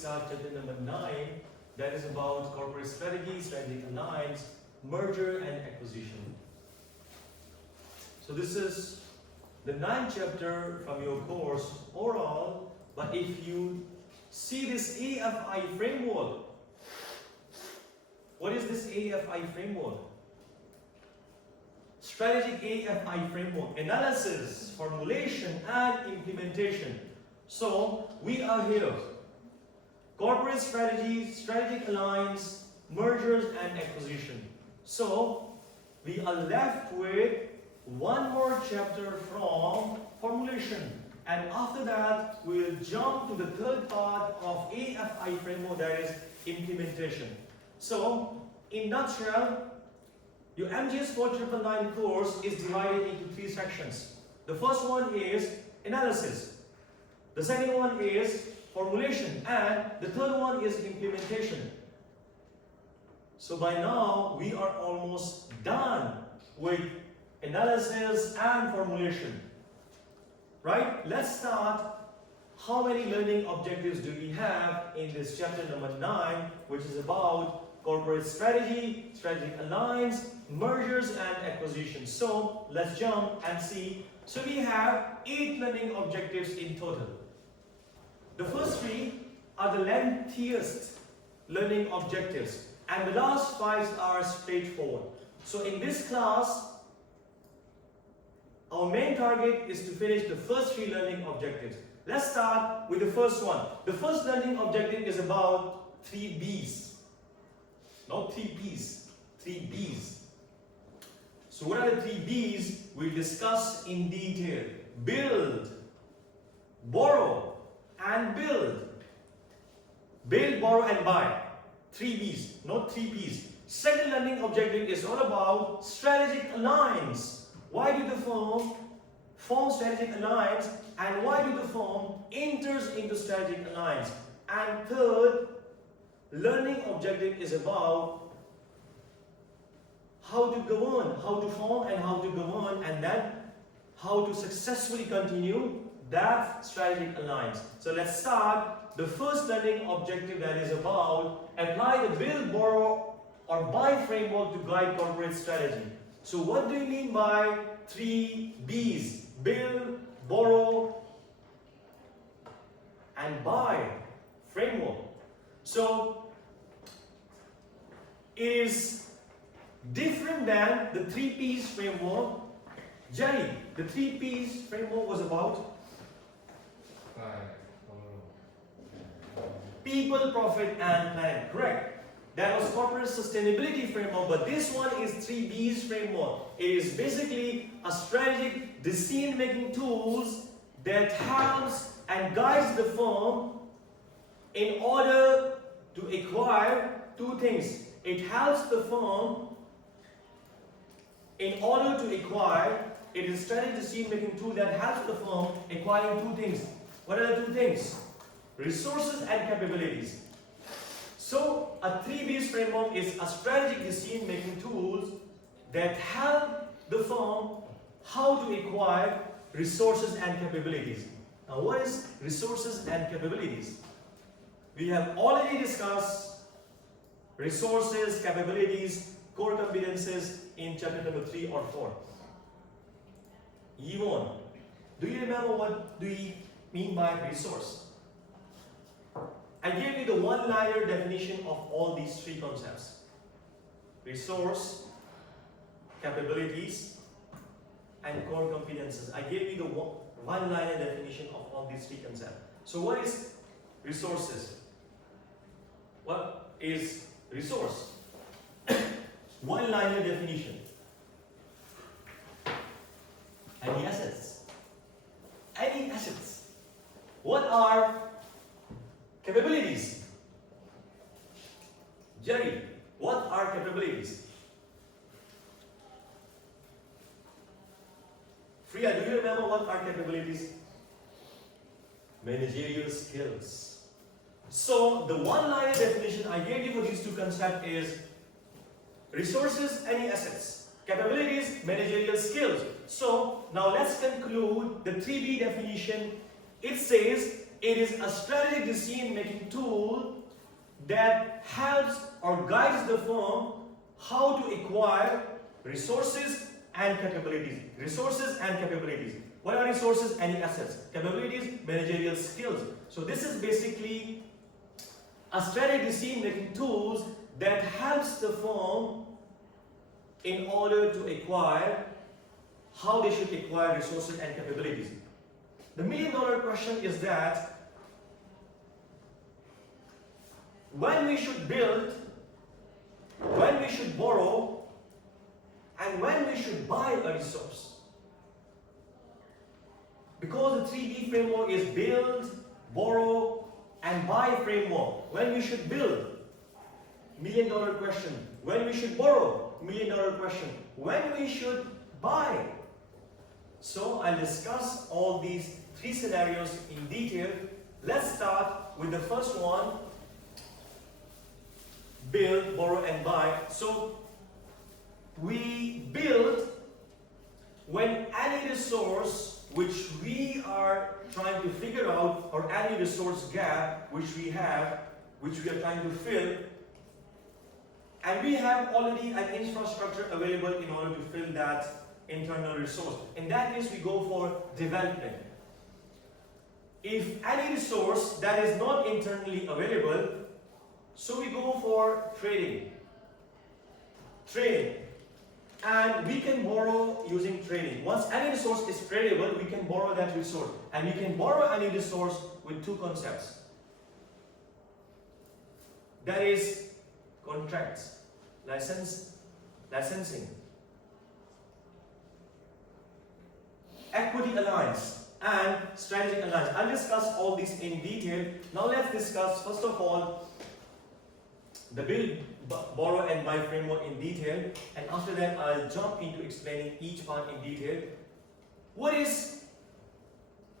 start chapter number 9, that is about corporate strategy, strategic alliance, merger and acquisition. So this is the 9th chapter from your course overall, but if you see this AFI framework, what is this AFI framework? Strategic AFI framework, analysis, formulation and implementation. So we are here. Corporate strategy, strategic alliance, mergers and acquisition. So we are left with one more chapter from formulation, and after that we will jump to the third part of AFI framework, that is implementation. So in nutshell, your MGS 4999 course is divided into 3 sections. The first one is analysis, the second one is formulation, and the third one is implementation. So by now we are almost done with analysis and formulation, right? Let's start. How many learning objectives do we have in this chapter number 9, which is about corporate strategy, strategic alliance, mergers and acquisitions? So let's jump and see. So we have 8 learning objectives in total. The first 3 are the lengthiest learning objectives, and the last 5 are straightforward. So in this class, our main target is to finish the first 3 learning objectives. Let's start with the first one. The first learning objective is about 3 B's. Not 3 P's, 3 B's. So what are the 3 B's? We'll discuss in detail. Build, borrow, and build. Build, borrow, and buy. 3 B's, not 3 P's. Second learning objective is all about strategic alliance. Why do the firm form strategic alliance, and why do the firm enters into strategic alliance? And third learning objective is about how to govern, how to form and how to govern, and then how to successfully continue that strategic alliance. So let's start the first learning objective, that is about apply the build, borrow or buy framework to guide corporate strategy. So what do you mean by 3 B's? Build, borrow and buy framework. So it is different than the 3 P's framework. Jerry, the 3 P's framework was about people, profit and planet. Correct. That was corporate sustainability framework, but this one is 3 B's framework. It is basically a strategic decision-making tools that helps and guides the firm in order to acquire 2 things. It helps the firm in order to acquire. It is a strategic decision-making tool that helps the firm acquiring 2 things. What are the 2 things? Resources and capabilities. So a 3 B's framework is a strategic decision-making tools that help the firm how to acquire resources and capabilities. Now what is resources and capabilities? We have already discussed resources, capabilities, core competences in chapter number 3 or 4. Yvonne, do you remember what do we mean by resource? I gave you the one-liner definition of all these 3 concepts. Resource, capabilities, and core competences. I gave you the one-liner definition of all these 3 concepts. So what is resources? What is resource? One-liner definition. Any assets? Any assets. What are capabilities? Jerry, what are capabilities? Priya, do you remember what are capabilities? Managerial skills. So the one-liner definition I gave you for these 2 concepts is resources, any assets. Capabilities, managerial skills. So now let's conclude the 3B definition. It says it is a strategic decision-making tool that helps or guides the firm how to acquire resources and capabilities. Resources and capabilities. What are resources? Any assets. Capabilities, managerial skills. So this is basically a strategic decision-making tools that helps the firm in order to acquire how they should acquire resources and capabilities. The million-dollar question is that when we should build, when we should borrow, and when we should buy a resource. Because the 3B framework is build, borrow, and buy framework. When we should build, million-dollar question. When we should borrow, million-dollar question. When we should buy. So I'll discuss all these three scenarios in detail. Let's start with the first one. Build, borrow, and buy. So we build when any resource which we are trying to figure out, or any resource gap which we have, which we are trying to fill, and we have already an infrastructure available in order to fill that internal resource. In that case, we go for development. If any resource that is not internally available, so we go for trading. Trading. And we can borrow using trading. Once any resource is tradable, we can borrow that resource. And we can borrow any resource with two concepts. That is contracts, licensing, equity alliance, and strategic alliance. I'll discuss all these in detail. Now let's discuss first of all the build, borrow, and buy framework in detail, and after that I'll jump into explaining each part in detail. What is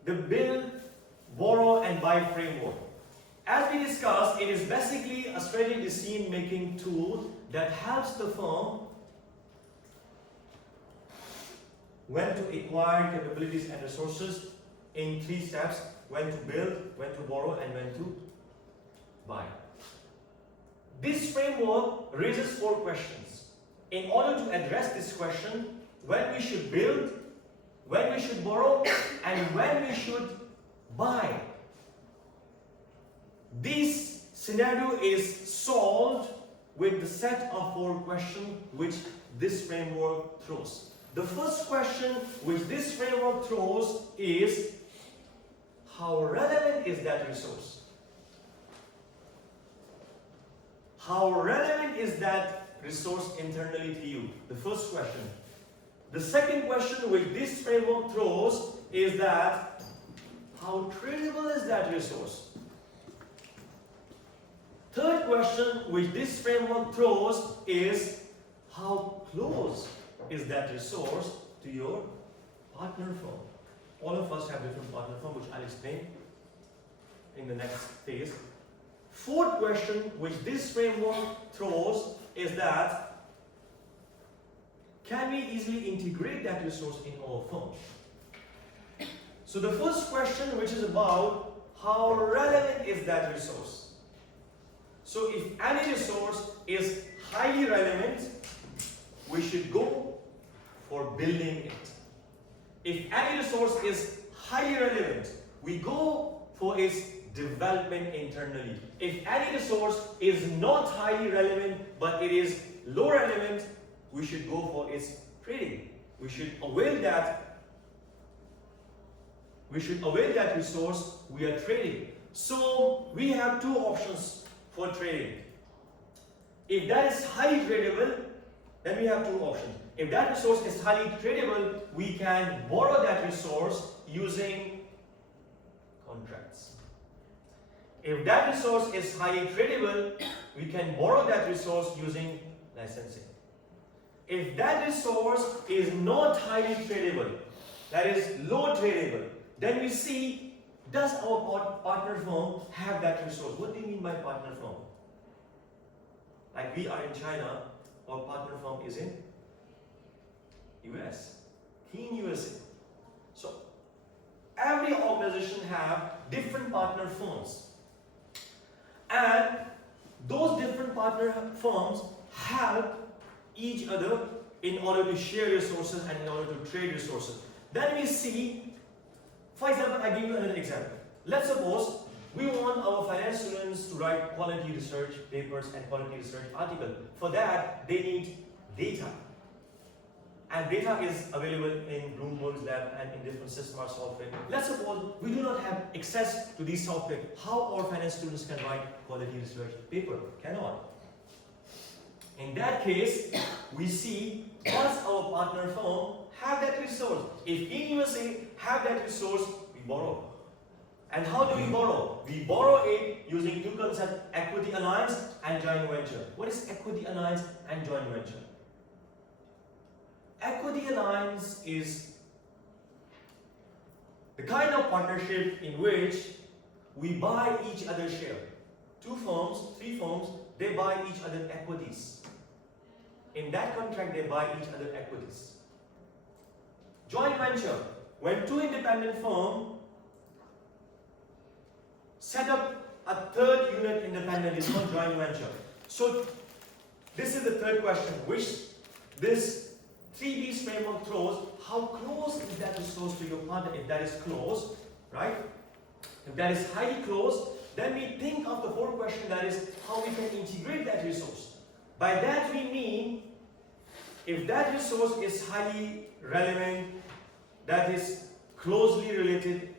the build, borrow, and buy framework? As we discussed, it is basically a strategic decision-making tool that helps the firm when to acquire capabilities and resources in three steps: when to build, when to borrow, and when to buy. This framework raises four questions. In order to address this question, when we should build, when we should borrow, and when we should buy. This scenario is solved with the set of four questions which this framework throws. The first question which this framework throws is, how relevant is that resource? How relevant is that resource internally to you? The first question. The second question which this framework throws is that, how tradable is that resource? Third question which this framework throws is, how close is that resource to your partner firm? All of us have different partner firms, which I'll explain in the next phase. Fourth question which this framework throws is that, can we easily integrate that resource in our firm? So the first question, which is about how relevant is that resource? So if any resource is highly relevant, we should go for building it. If any resource is highly relevant, we go for its development internally. If any resource is not highly relevant, but it is low relevant, we should go for its trading. We should avail that. We should avail that resource we are trading. So we have two options for trading. If that is highly tradable, then we have two options. If that resource is highly tradable, we can borrow that resource using contracts. If that resource is highly tradable, we can borrow that resource using licensing. If that resource is not highly tradable, that is low tradable, then we see, does our partner firm have that resource? What do you mean by partner firm? Like we are in China, our partner firm is in US, in USA. So every organization have different partner firms. And those different partner firms help each other in order to share resources and in order to trade resources. Then we see, for example, I give you another example. Let's suppose we want our finance students to write quality research papers and quality research articles. For that, they need data. And data is available in Bloomberg's lab and in different Sysmart software. Let's suppose we do not have access to these software. How our finance students can write quality research paper? Cannot. In that case, we see, does our partner firm have that resource? If in have that resource, we borrow. And how do we borrow? We borrow it using two concepts, equity alliance and joint venture. What is equity alliance and joint venture? Equity alliance is the kind of partnership in which we buy each other's share. Two firms, three firms, they buy each other equities. In that contract, they buy each other equities. Joint venture, when two independent firms set up a third unit independent, is called joint venture. So this is the third question, which this 3B's framework throws. How close is that resource to your partner? If that is close, right? If that is highly close, then we think of the fourth question, that is how we can integrate that resource. By that we mean, if that resource is highly relevant, that is closely related,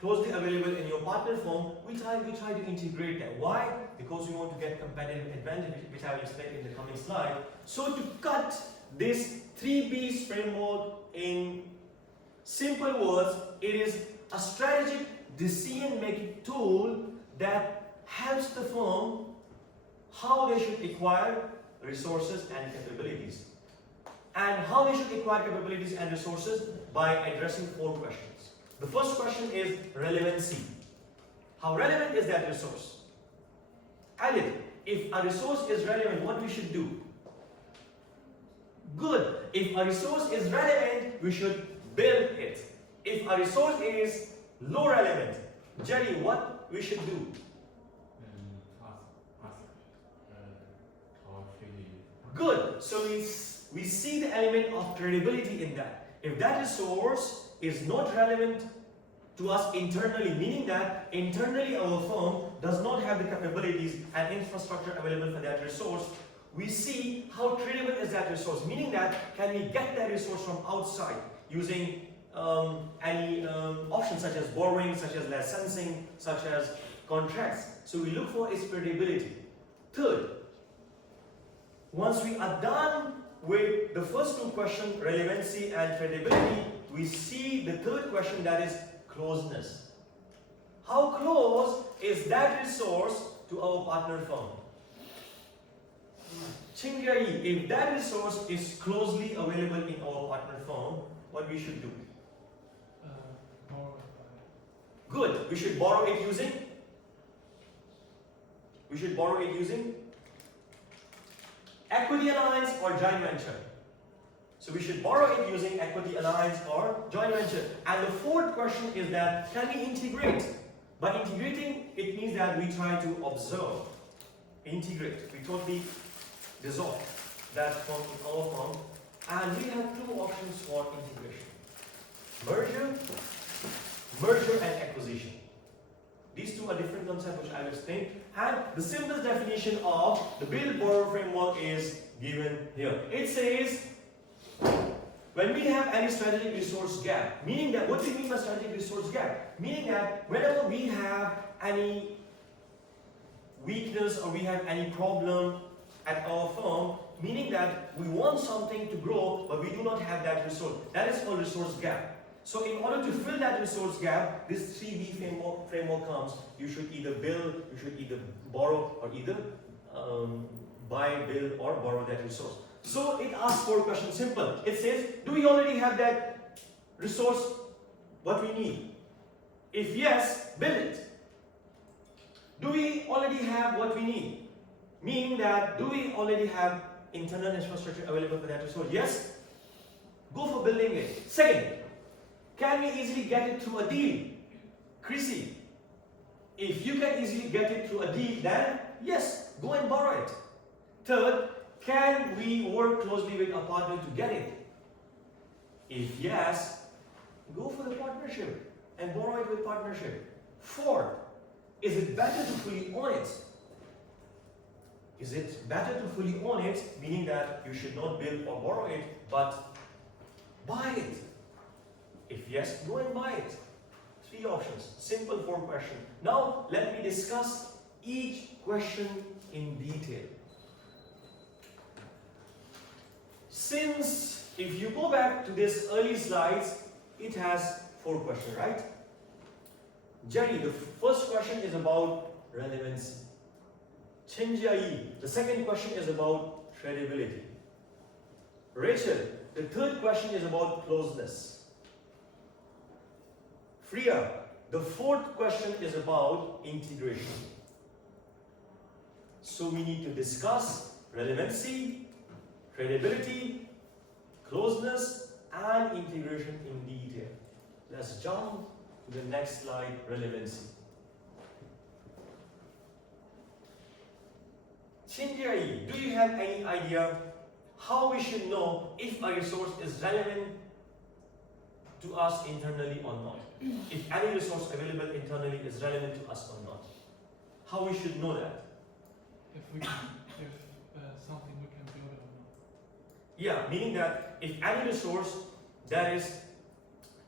closely available in your partner firm, we try to integrate that. Why? Because we want to get competitive advantage, which I will explain in the coming slide. So to cut this 3B's framework in simple words, it is a strategic decision-making tool that helps the firm how they should acquire resources and capabilities. And how they should acquire capabilities and resources by addressing four questions. The first question is relevancy. How relevant is that resource? Added, if a resource is relevant, what we should do? Good. If a resource is relevant, we should build it. If a resource is low relevant, Jerry, what we should do? Good. So we see the element of credibility in that. If that resource is not relevant to us internally, meaning that internally our firm does not have the capabilities and infrastructure available for that resource, we see how credible is that resource, meaning that can we get that resource from outside using any options such as borrowing, such as licensing, such as contracts. So we look for its credibility. Third, once we are done with the first two questions, relevancy and credibility, we see the third question, that is closeness. How close is that resource to our partner firm? Chingyari, if that resource is closely available in our partner firm, what we should do? Good. We should borrow it using? We should borrow it using equity alliance or joint venture. So we should borrow it using equity alliance or joint venture. And the fourth question is that, can we integrate? By integrating, it means that we try to observe, integrate. We totally dissolve that firm in our firm. And we have two options for integration. Merger and acquisition. These two are different concepts which I will explain. And the simplest definition of the build-borrow framework is given here. It says, when we have any strategic resource gap, meaning that, what do you mean by strategic resource gap? Meaning that whenever we have any weakness or we have any problem at our firm, meaning that we want something to grow but we do not have that resource, that is called resource gap. So in order to fill that resource gap, this 3B framework comes. You should either build, you should either borrow, or either buy, build, or borrow that resource. So it asks four questions, simple. It says, do we already have that resource, what we need? If yes, build it. Do we already have what we need? Meaning that, do we already have internal infrastructure available for that resource? Yes, go for building it. Second, can we easily get it through a deal? Chrissy, If you can easily get it through a deal, then yes, go and borrow it. Third, can we work closely with a partner to get it? If yes, go for the partnership and borrow it with partnership. Fourth, is it better to fully own it? Is it better to fully own it, meaning that you should not build or borrow it, but buy it? If yes, go and buy it. 3 options. Simple 4 questions. Now, let me discuss each question in detail. Since, if you go back to this early slides, it has 4 questions, right? Jerry, the first question is about relevancy. Chenjiai, the second question is about credibility. Rachel, the third question is about closeness. Freya, the fourth question is about integration. So we need to discuss relevancy, credibility, closeness, and integration in detail. Let's jump to the next slide, relevancy. Chinjiai, do you have any idea how we should know if a resource is relevant to us internally or not? If any resource available internally is relevant to us or not? How we should know that? If something we can build it or not. Yeah, meaning that if any resource that is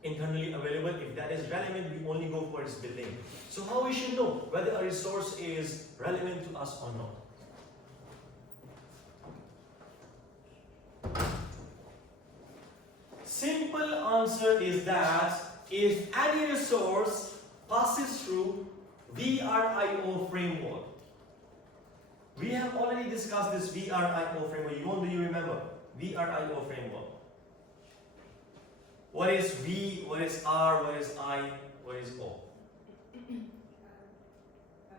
internally available, if that is relevant, we only go for its building. So how we should know whether a resource is relevant to us or not? Simple answer is that if any resource passes through VRIO framework, we have already discussed this VRIO framework. Do you remember? VRIO framework. What is V, what is R, what is I, what is O?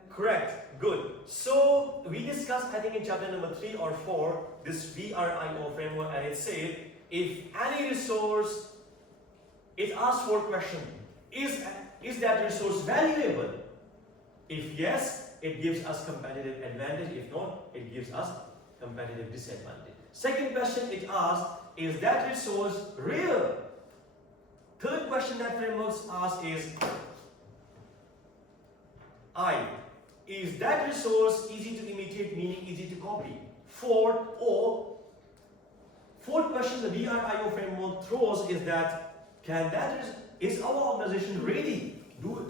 Correct, good. So we discussed, I think in chapter number 3 or 4, this VRIO framework, and it said, if any resource, it asks for a question, is that resource valuable? If yes, it gives us competitive advantage. If not, it gives us competitive disadvantage. Second question it asks, is that resource real? Third question that framework asks is, is that resource easy to imitate, meaning easy to copy? Fourth question the VRIO framework throws is that, is our organization ready? Do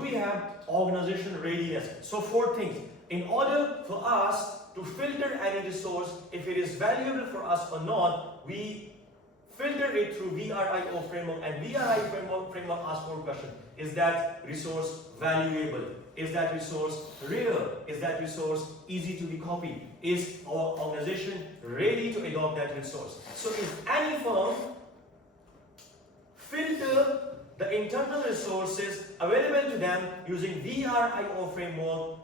we have organization readiness? So 4 things. In order for us to filter any resource, if it is valuable for us or not, we filter it through VRIO framework, and VRIO framework asks 4 questions. Is that resource valuable? Is that resource real? Is that resource easy to be copied? Is our organization ready to adopt that resource? So if any firm filter the internal resources available to them using VRIO framework,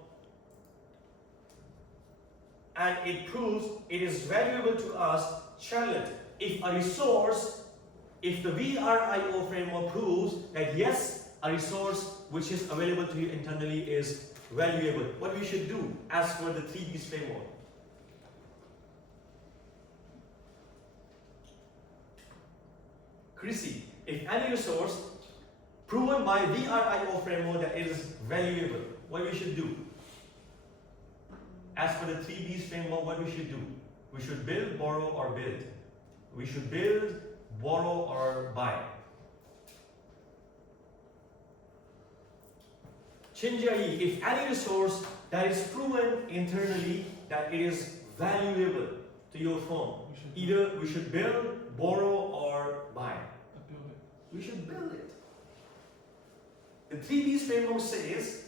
and it proves it is valuable to us, Charlotte, if the VRIO framework proves that yes, a resource which is available to you internally is valuable, what we should do as per the 3Ps framework? Chrissy, if any resource proven by VRIO framework that it is valuable, what we should do? As per the 3Ps framework, what we should do? We should build, borrow, or build. We should build, borrow, or buy. Chinjiai, if any resource that is proven internally that it is valuable to your firm, either we should build, borrow, or buy. We should build it. The 3Ps framework says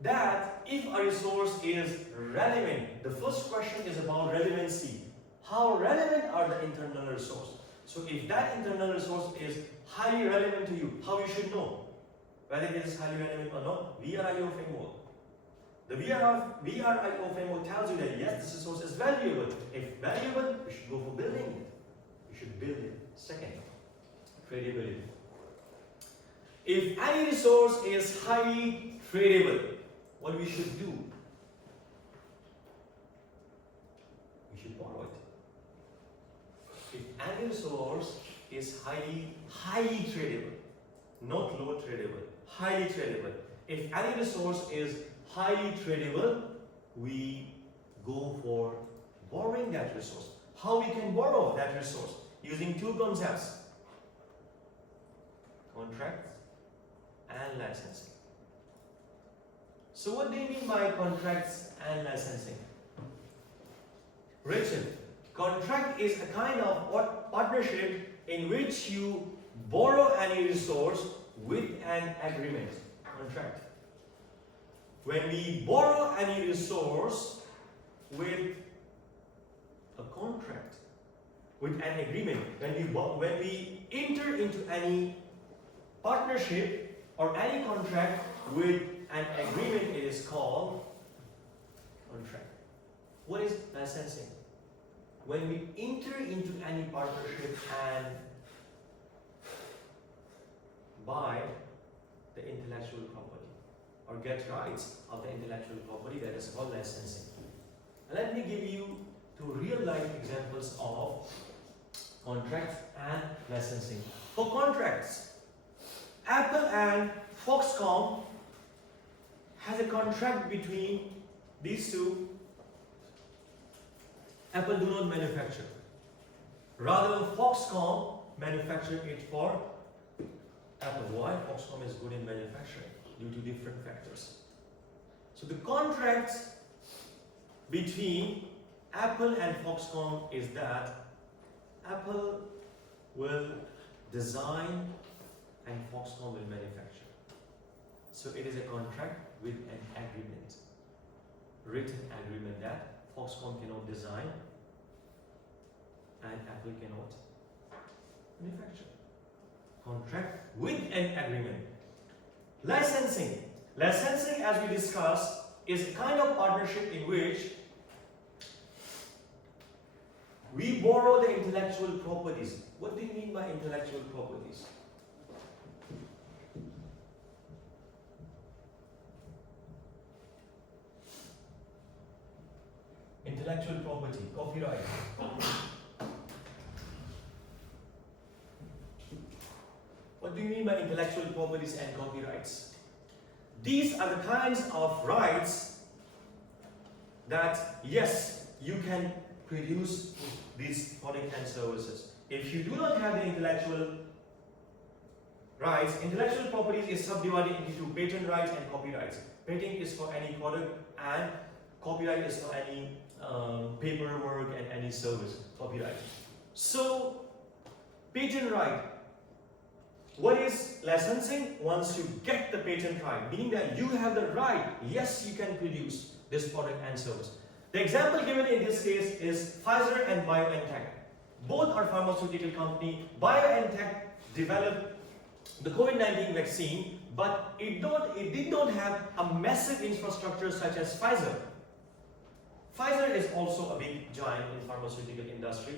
that if a resource is relevant, the first question is about relevancy. How relevant are the internal resources? So if that internal resource is highly relevant to you, how you should know whether it is highly relevant or not? VRIO framework. The VRIO framework tells you that yes, this resource is valuable. If valuable, you should go for building it. You should build it. Second, credibility. If any resource is highly tradable, what we should do? We should borrow it. If any resource is highly tradable, not low tradable, highly tradable. If any resource is highly tradable, we go for borrowing that resource. How we can borrow that resource? Using two concepts: contracts and licensing. So what do you mean by contracts and licensing? Rachel, contract is a kind of partnership in which you borrow any resource with an agreement. Contract. When we borrow any resource with a contract, with an agreement, when we enter into any partnership or any contract with an agreement, it is called contract. What is licensing? When we enter into any partnership and buy the intellectual property or get rights of the intellectual property, that is called licensing. And let me give you two real life examples of contracts and licensing. For contracts, Apple and Foxconn has a contract between these two. Apple do not manufacture. Rather, Foxconn manufacture it for Apple. Why? Foxconn is good in manufacturing due to different factors. So the contract between Apple and Foxconn is that Apple will design and Foxconn will manufacture. So it is a contract with an agreement, written agreement that Foxconn cannot design and Apple cannot manufacture. Contract with an agreement. Licensing. Licensing, as we discussed, is a kind of partnership in which we borrow the intellectual properties. What do you mean by intellectual properties? Intellectual property, copyright. What do you mean by intellectual properties and copyrights? These are the kinds of rights that, yes, you can produce these products and services. If you do not have the intellectual rights, intellectual properties is subdivided into patent rights and copyrights. Patent is for any product and copyright is for any paperwork and any service, copyright. So, patent right. What is licensing? Once you get the patent right, meaning that you have the right, yes, you can produce this product and service. The example given in this case is Pfizer and BioNTech. Both are pharmaceutical company. BioNTech developed the COVID-19 vaccine, but it did not have a massive infrastructure such as Pfizer. Pfizer is also a big giant in pharmaceutical industry.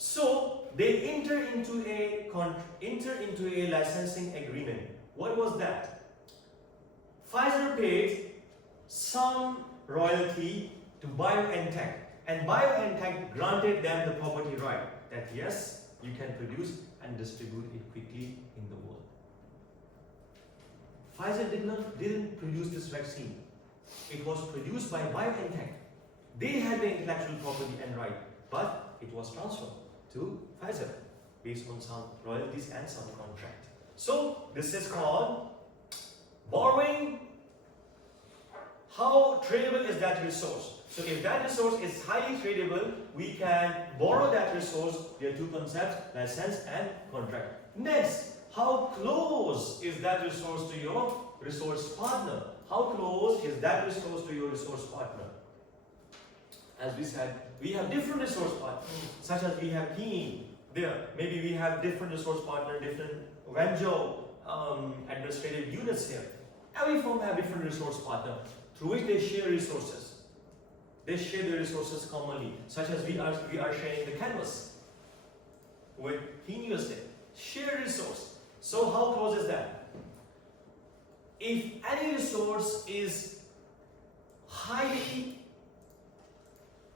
So they enter into a licensing agreement. What was that? Pfizer paid some royalty to BioNTech, and BioNTech granted them the property right that yes, you can produce and distribute it quickly in the world. Pfizer didn't produce this vaccine. It was produced by BioNTech. They had the intellectual property and right, but it was transferred to Pfizer based on some royalties and some contract. So this is called borrowing. How tradable is that resource? So if that resource is highly tradable, we can borrow that resource. There are two concepts, license and contract. Next, how close is that resource to your resource partner? How close is that resource to your resource partner? As we said, we have different resource partners, such as we have Keen there. Maybe we have different resource partner, different vendor administrative units here. Every firm have different resource partner through which they share resources. They share the resources commonly, such as we are sharing the canvas with Keen USA. Share resource. So how close is that? if any resource is highly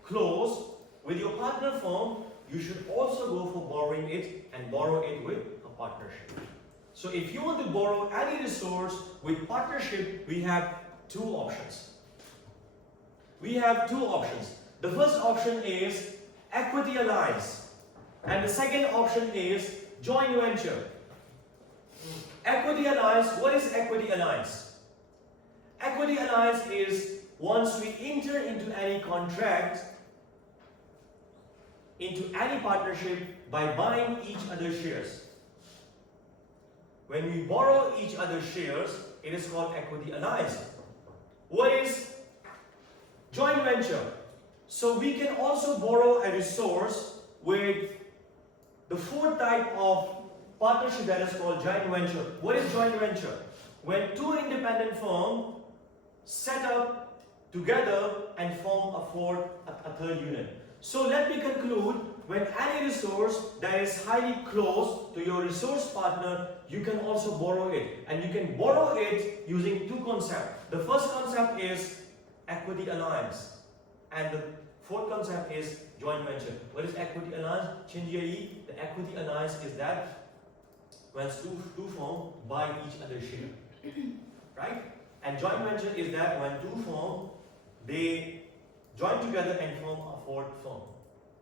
close with your partner firm, you should also go for borrowing it and borrow it with a partnership. So if you want to borrow any resource with partnership, we have two options. We have two options. The first option is equity alliance, and the second option is joint venture. Equity alliance, what is equity alliance? Equity alliance is once we enter into any contract, into any partnership by buying each other's shares. When we borrow each other's shares, it is called equity alliance. What is joint venture? So we can also borrow a resource with the fourth type of partnership that is called joint venture. What is joint venture? When two independent firms set up together and form a third unit. So let me conclude, when any resource that is highly close to your resource partner, you can also borrow it. And you can borrow it using two concepts. The first concept is equity alliance. And the fourth concept is joint venture. What is equity alliance? The equity alliance is that when two firms buy each other's share. Right? And joint venture is that when two firms, they join together and form a fourth firm.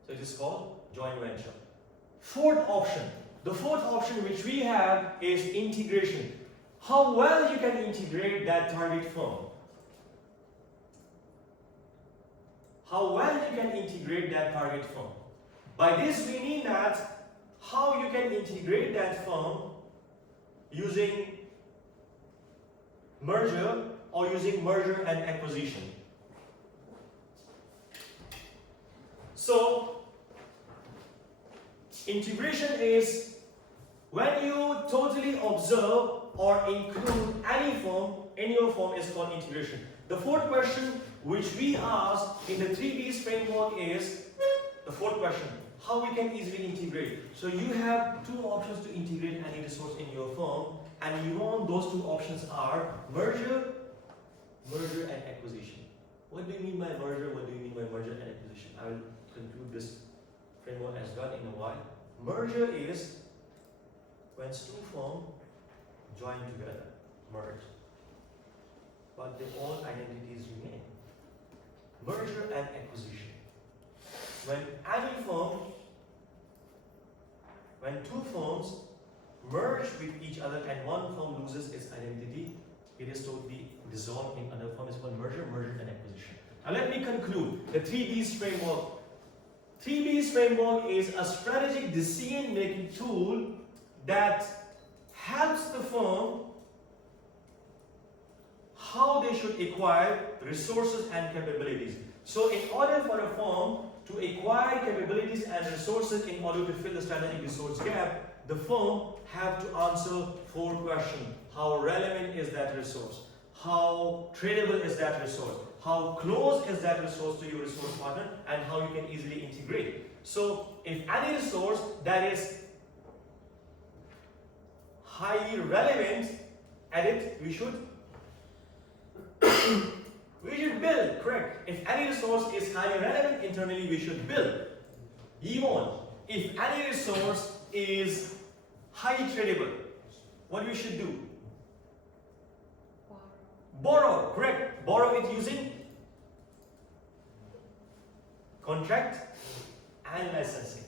So it is called joint venture. Fourth option. The fourth option which we have is integration. How well you can integrate that target firm. How well you can integrate that target firm. By this we mean that how you can integrate that firm using merger or using merger and acquisition. So, integration is when you totally observe or include any firm in your firm is called integration. The fourth question which we ask in the 3Ds framework is the fourth question, how we can easily integrate. So you have two options to integrate any resource in your firm, and you know those two options are merger and acquisition. What do you mean by merger? What do you mean by merger and acquisition? I will conclude this framework as well in a while. Merger is when two firms join together, merge, but their own identities remain. Merger and acquisition. When any firm, when two firms merge with each other and one firm loses its identity, it is totally dissolved in another firm. It's called merger and acquisition. Now let me conclude the 3Bs framework. 3Bs framework is a strategic decision-making tool that helps the firm how they should acquire resources and capabilities. So in order for a firm to acquire capabilities and resources in order to fill the strategic resource gap, the firm have to answer 4 questions. How relevant is that resource? How tradable is that resource? How close is that resource to your resource partner? And how you can easily integrate. So if any resource that is highly relevant, at it we should build, correct? If any resource is highly relevant internally, we should build. If any resource is highly tradable, what we should do? Borrow, correct? Borrow it using contract and licensing.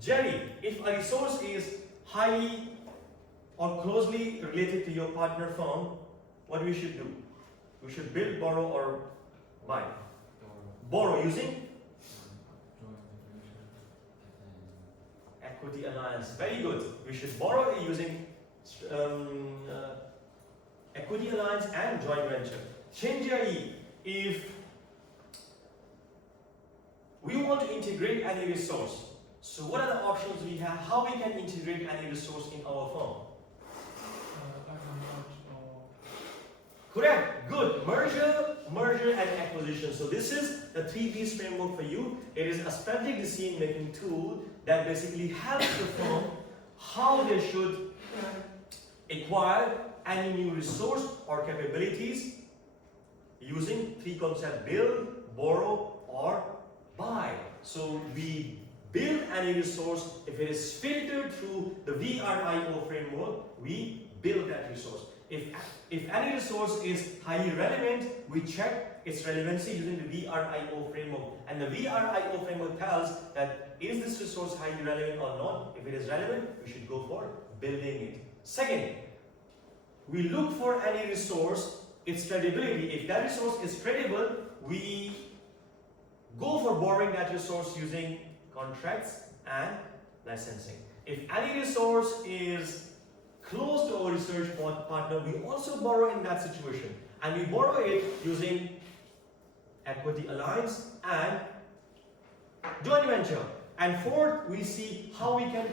Jerry, if a resource is highly or closely related to your partner firm, what we should do? We should build, borrow, or buy. Borrow using equity alliance. Very good. We should borrow it using equity alliance and joint venture. Chenjai, if we want to integrate any resource, so what are the options we have? How we can integrate any resource in our firm? Correct. Good. Merger and acquisition. So this is the 3Bs framework for you. It is a strategic decision-making tool that basically helps the firm how they should acquire any new resource or capabilities using three concepts: build, borrow, or buy. So we build any resource. If it is filtered through the VRIO framework, we build that resource. If any resource is highly relevant, we check its relevancy using the VRIO framework. And the VRIO framework tells that is this resource highly relevant or not. If it is relevant, we should go for building it. Second, we look for any resource, its credibility. If that resource is credible, we go for borrowing that resource using contracts and licensing. If any resource is close to our research partner, we also borrow in that situation. And we borrow it using equity alliance and joint venture. And fourth, we see how we can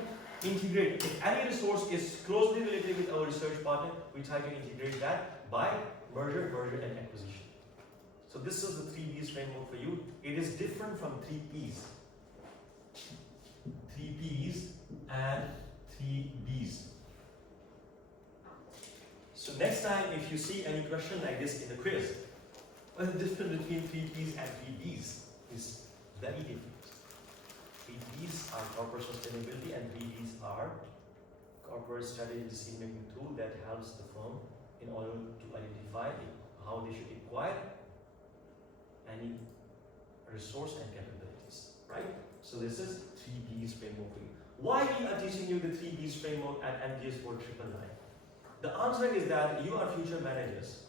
integrate. If any resource is closely related with our research partner, we try to integrate that by merger, and acquisition. So this is the 3Bs framework for you. It is different from 3Ps. 3Ps and 3Bs. So next time if you see any question like this in the quiz, what's the difference between 3Ps and 3Bs? Is very different. 3Ps are corporate sustainability and 3Bs are corporate strategy decision-making tool that helps the firm in order to identify how they should acquire any resource and capabilities, right? So this is 3Bs framework for you. Why we are teaching you the 3Bs framework at MTS 4999? The answer is that you are future managers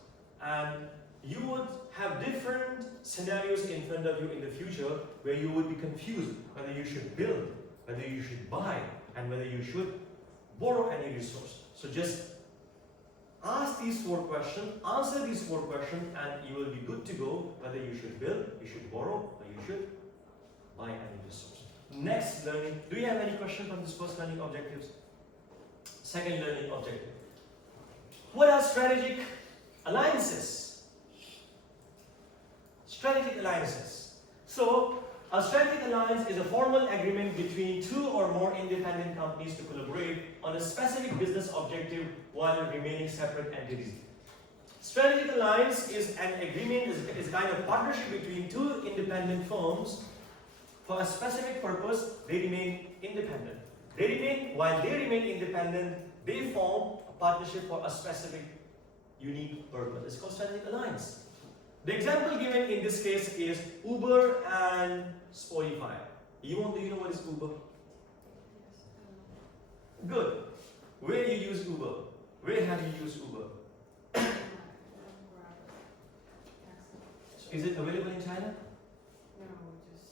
and you would have different scenarios in front of you in the future where you would be confused whether you should build, whether you should buy, and whether you should borrow any resource. So just ask these 4 questions, answer these 4 questions, and you will be good to go whether you should build, you should borrow, or you should buy any resource. Next learning, do you have any question from this first learning objectives? Second learning objective. What are strategic alliances? Strategic alliances. So, a strategic alliance is a formal agreement between 2 or more independent companies to collaborate on a specific business objective while remaining separate entities. Strategic alliance is an agreement, is kind of partnership between 2 independent firms for a specific purpose. They remain independent. While they remain independent, they form a partnership for a specific unique purpose. It's called strategic alliance. The example given in this case is Uber and Spotify. Do you know what is Uber? Good. Where you use Uber? Where have you used Uber? Is it available in China? No, we just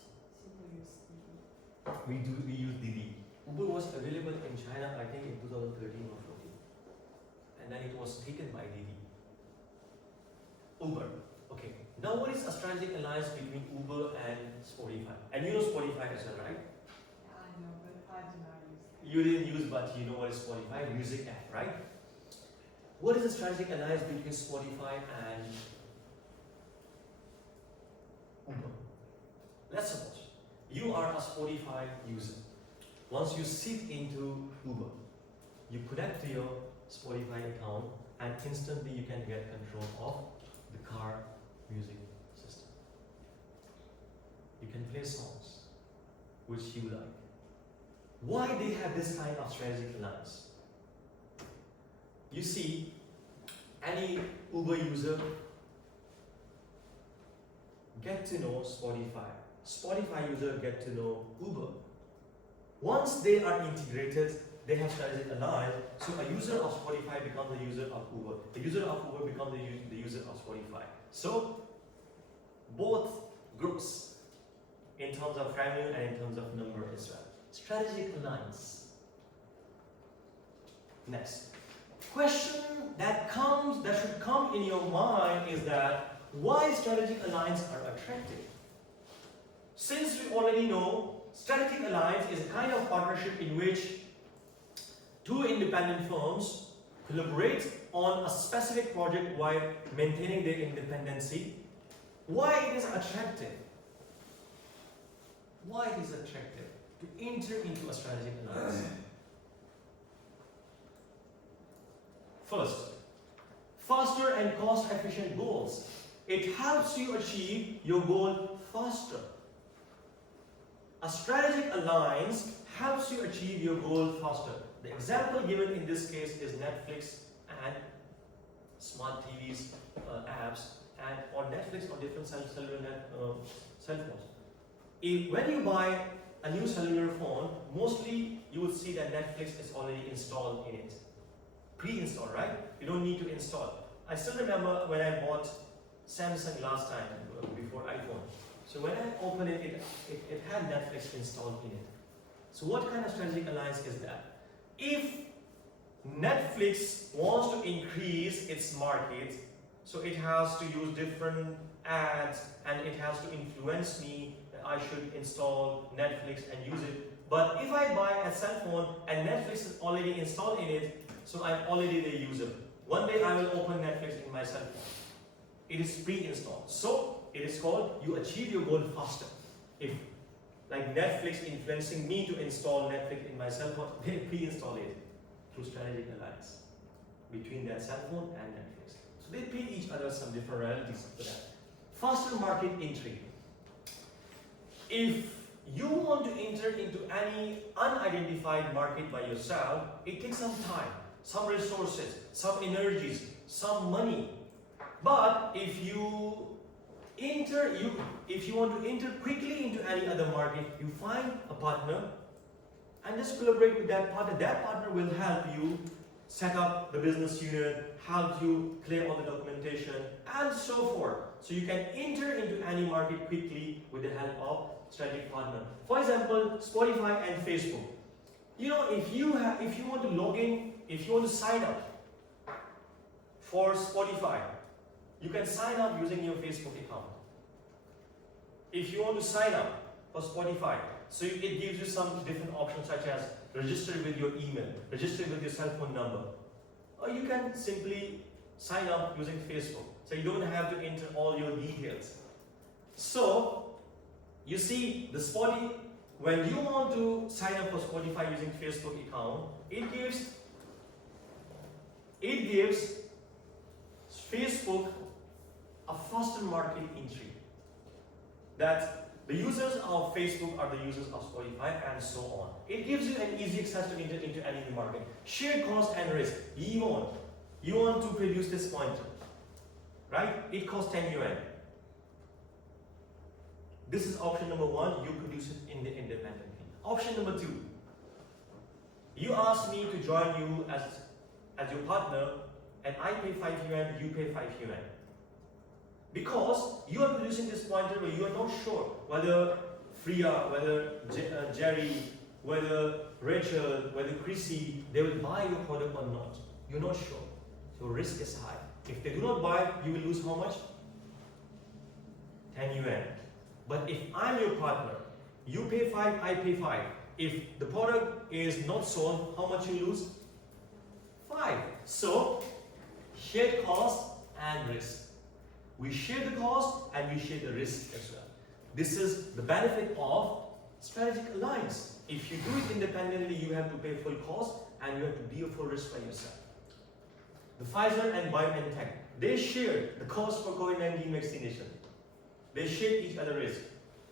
simply use Didi. We use Didi. Uber was available in China, I think in 2013 or 14. And then it was taken by Didi. Uber. Okay. Now what is a strategic alliance between Uber and Spotify? And you know Spotify as well, right? I know, but I do not use it. You didn't use, but you know what is Spotify? Music app, right? What is a strategic alliance between Spotify and Uber? Let's suppose you are a Spotify user. Once you sit into Uber, you connect to your Spotify account and instantly you can get control of the car music system. You can play songs which you like. Why they have this kind of strategic alliance? You see, any Uber user get to know Spotify. Spotify user get to know Uber. Once they are integrated, they have strategic alliance. So a user of Spotify becomes a user of Uber. The user of Uber becomes the user of Spotify. So both groups, in terms of revenue and in terms of number as well. Strategic alliance. Next. Question that should come in your mind is that why strategic alliance are attractive? Since we already know strategic alliance is a kind of partnership in which 2 independent firms collaborate on a specific project while maintaining their independency. Why it is attractive? Why it is attractive to enter into a strategic alliance? First, faster and cost-efficient goals. It helps you achieve your goal faster. A strategic alliance helps you achieve your goal faster. The example given in this case is Netflix and smart TVs, apps, and or Netflix or different cellular cell phones. When you buy a new cellular phone, mostly you would see that Netflix is already installed in it. Pre-installed, right? You don't need to install. I still remember when I bought Samsung last time, before iPhone. So when I opened it, it had Netflix installed in it. So what kind of strategic alliance is that? If Netflix wants to increase its market, so it has to use different ads and it has to influence me that I should install Netflix and use it. But if I buy a cell phone and Netflix is already installed in it, so I'm already the user. One day I will open Netflix in my cell phone. It is pre-installed. So it is called you achieve your goal faster. If like Netflix influencing me to install Netflix in my cell phone, they pre-install it through strategic alliance between that cell phone and Netflix. So they pay each other some different royalties for that. Faster market entry. If you want to enter into any unidentified market by yourself, it takes some time, some resources, some energies, some money. But if you want to enter quickly into any other market, you find a partner and just collaborate with that partner. That partner will help you set up the business unit, help you clear all the documentation, and so forth. So you can enter into any market quickly with the help of strategic partner. For example, Spotify and Facebook. You know, if you want to log in, if you want to sign up for Spotify, you can sign up using your Facebook account. If you want to sign up for Spotify, so it gives you some different options such as register with your email, register with your cell phone number, or you can simply sign up using Facebook. So you don't have to enter all your details. So you see the Spotify, when you want to sign up for Spotify using Facebook account, it gives Facebook a faster market entry. That the users of Facebook are the users of Spotify and so on. It gives you an easy access to enter into any market. Shared cost and risk. You want to produce this pointer, right? It costs 10 yuan. This is option number one. You produce it independently. Option number two. You ask me to join you as your partner, and I pay 5 yuan, you pay 5 yuan. Because you are producing this pointer where you are not sure whether Freya, whether Jerry, whether Rachel, whether Chrissy, they will buy your product or not. You're not sure. So risk is high. If they do not buy, you will lose how much? 10 yuan. But if I'm your partner, you pay 5, I pay 5. If the product is not sold, how much you lose? 5. So, share cost and risk. We share the cost and we share the risk as well. This is the benefit of strategic alliance. If you do it independently, you have to pay full cost and you have to bear full risk by yourself. The Pfizer and BioNTech, they share the cost for COVID-19 vaccination. They share each other risk.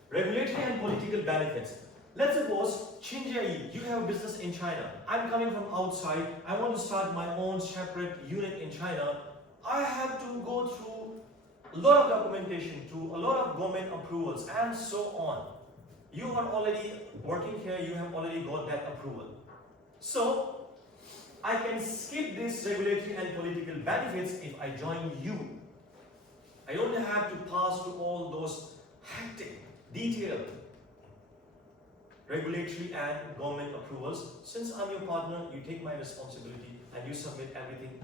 Regulatory and political benefits. Let's suppose, Qinjie, you have a business in China. I'm coming from outside. I want to start my own separate unit in China. I have to go through a lot of documentation, to a lot of government approvals, and so on. You are already working here. You have already got that approval. So, I can skip these regulatory and political benefits if I join you. I don't have to pass through all those hectic, detailed regulatory and government approvals. Since I'm your partner, you take my responsibility and you submit everything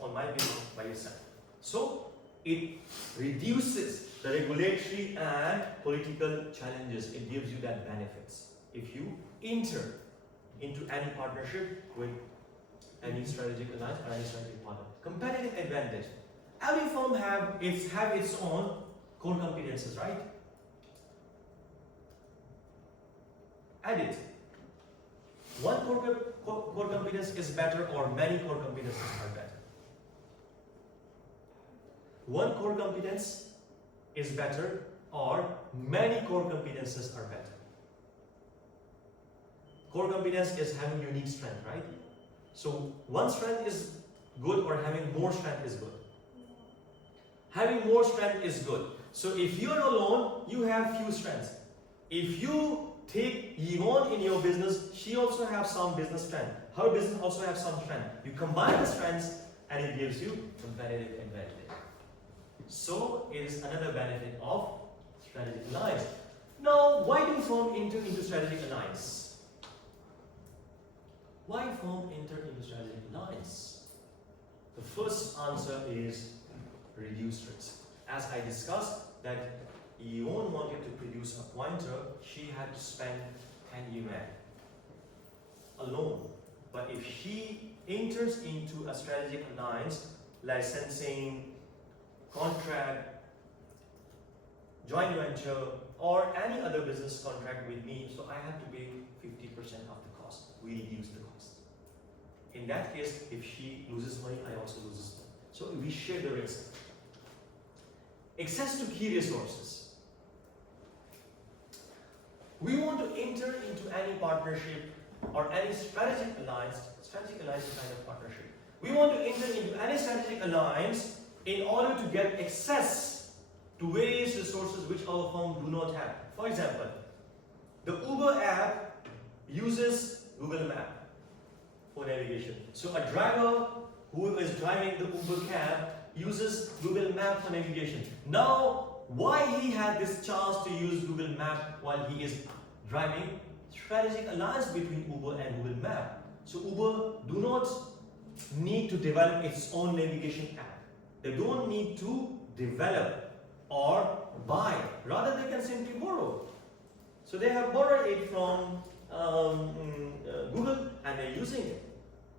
on my behalf by yourself. So it reduces the regulatory and political challenges. It gives you that benefits if you enter into any partnership with any strategic alliance or any strategic partner. Competitive advantage. Every firm have its own core competences, right? Add it. One core competence is better or many core competences are better? One core competence is better or many core competences are better? Core competence is having unique strength, right? So one strength is good or having more strength is good? Having more strength is good. So if you're alone, you have few strengths. If you take Yvonne in your business, she also has some business strength. Her business also has some strength. You combine the strengths and it gives you competitive advantage. So it is another benefit of strategic alliance. Now, why do firms enter into strategic alliance? Why firms enter into strategic alliance? The first answer is reduced risk. As I discussed that Yvonne wanted to produce a pointer, she had to spend 10 UM alone. But if she enters into a strategic alliance, licensing, contract, joint venture, or any other business contract with me, so I have to pay 50% of the cost. We reduce the cost. In that case, if she loses money, I also lose money. So we share the risk. Access to key resources. We want to enter into any partnership or any strategic alliance. Strategic alliance is kind of partnership. We want to enter into any strategic alliance in order to get access to various resources which our firm do not have. For example, the Uber app uses Google Map for navigation. So a driver who is driving the Uber cab uses Google Map for navigation. Now, why he had this chance to use Google Map while he is driving? Strategic alliance between Uber and Google Map. So Uber do not need to develop its own navigation app. They don't need to develop or buy. Rather, they can simply borrow. So they have borrowed it from Google and they're using it.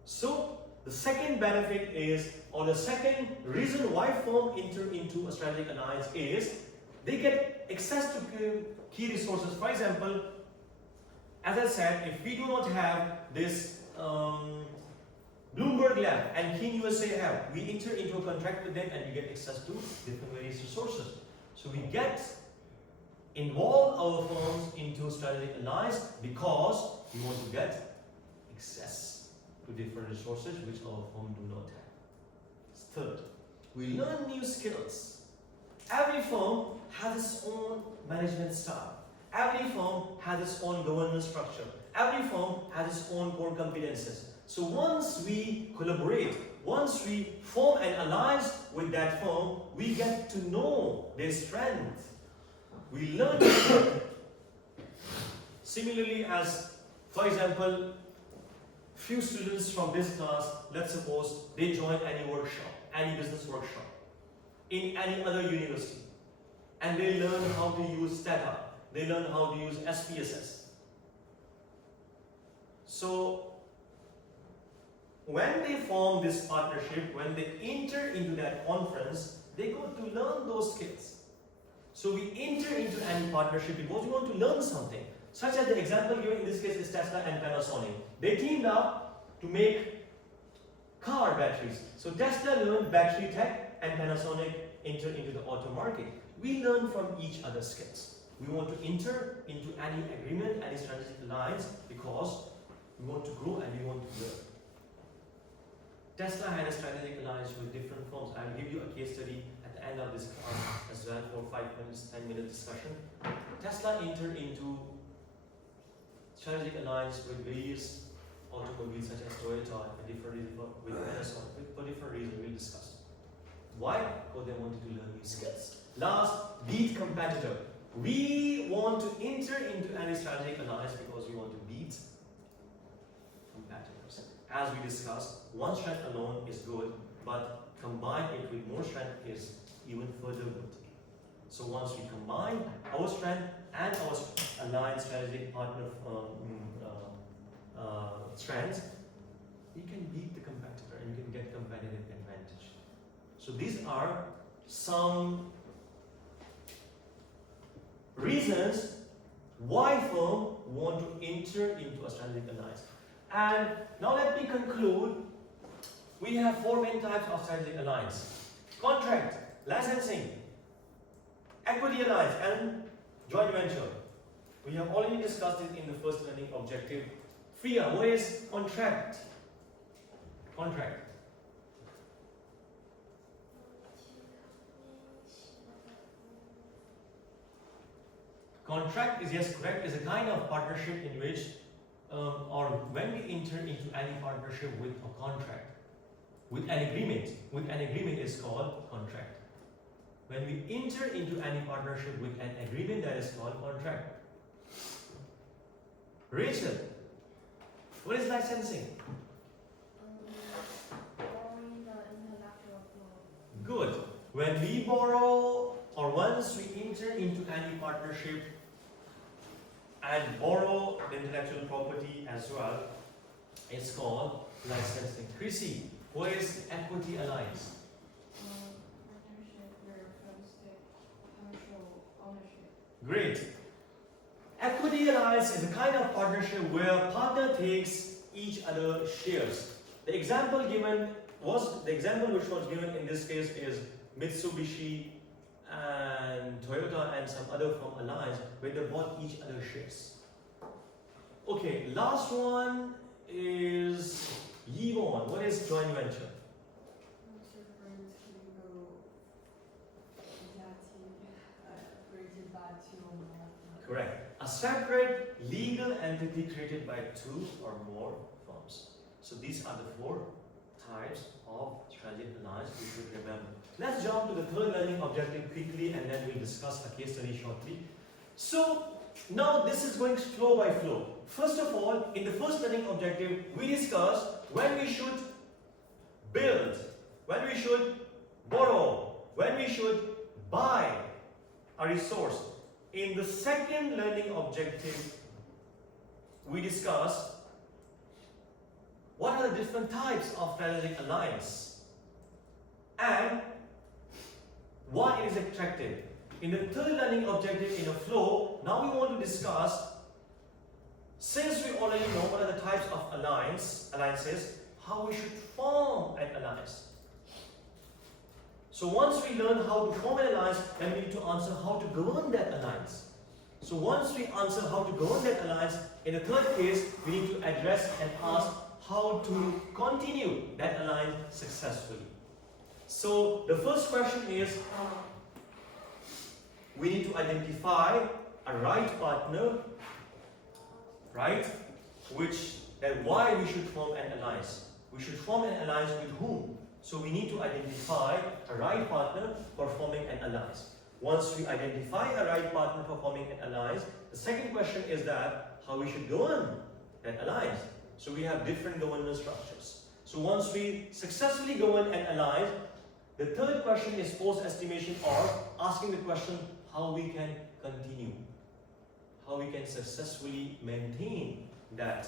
So the second benefit is, or the second reason why firm enter into a strategic alliance is they get access to key resources. For example, as I said, if we do not have this Bloomberg Lab and Keen USA have, we enter into a contract with them and we get access to different various resources. So we get involve our firms into strategic alliance because we want to get access to different resources which our firm do not have. Third, we learn new skills. Every firm has its own management style. Every firm has its own governance structure. Every firm has its own core competences. So once we collaborate, once we form an alliance with that firm, we get to know their strength. We learn. Similarly, as for example, few students from this class, let's suppose they join any workshop, any business workshop, in any other university, and they learn how to use Stata, they learn how to use SPSS. So when they form this partnership, when they enter into that conference, they go to learn those skills. So we enter into any partnership because we want to learn something. Such as the example given in this case is Tesla and Panasonic. They teamed up to make car batteries. So Tesla learned battery tech and Panasonic entered into the auto market. We learn from each other's skills. We want to enter into any agreement, any strategic alliance because we want to grow and we want to learn. Tesla had a strategic alliance with different firms. I'll give you a case study at the end of this class as well for 5 minutes, 10-minute discussion. Tesla entered into strategic alliance with various automobiles such as Toyota and different reasons with Panasonic for different reasons we'll discuss. Why? Because they wanted to learn new skills. Last, beat competitor. We want to enter into any strategic alliance because we want to beat competitors. As we discussed, one strength alone is good, but combine it with more strength is even further good. So once we combine our strength and our aligned strategic partner strengths, we can beat the competitor and you can get competitive advantage. So these are some reasons why firm want to enter into a strategic alliance. And now let me conclude. We have four main types of strategic alliance: contract, licensing, equity alliance, and joint venture. We have already discussed it in the first learning objective. FIA, what is contract? Contract. Contract is, yes, correct, is a kind of partnership in which, or when we enter into any partnership with a contract, with an agreement is called contract. When we enter into any partnership with an agreement, that is called contract. Rachel, what is licensing? Borrowing the intellectual property. Good. When we borrow or once we enter into any partnership and borrow the intellectual property as well, it's called licensing. Chrissy, what is equity alliance? Partnership where firms take partial ownership. Great. Equity alliance is a kind of partnership where partner takes each other shares. The example which was given in this case is Mitsubishi and Toyota and some other from Alliance, where they bought each other shares. Okay, last one is Yvonne. What is joint venture? Different legal entity created by two or more. Correct. A separate legal entity created by two or more firms. So these are the four types of strategic alliance we should remember. Let's jump to the third learning objective quickly and then we'll discuss a case study shortly. So now this is going flow by flow. First of all, in the first learning objective, we discussed when we should build, when we should borrow, when we should buy a resource. In the second learning objective, we discussed what are the different types of strategic alliance and why it is attractive. In the third learning objective in a flow, now we want to discuss, since we already know what are the types of alliances, how we should form an alliance. So once we learn how to form an alliance, then we need to answer how to govern that alliance. So once we answer how to govern that alliance, in the third case, we need to address and ask how to continue that alliance successfully. So the first question is, we need to identify a right partner, right? Why we should form an alliance. We should form an alliance with whom? So we need to identify a right partner for forming an alliance. Once we identify a right partner for forming an alliance, the second question is that how we should govern that alliance. So we have different governance structures. So once we successfully govern an alliance, the third question is post-estimation, or asking the question how we can continue, how we can successfully maintain that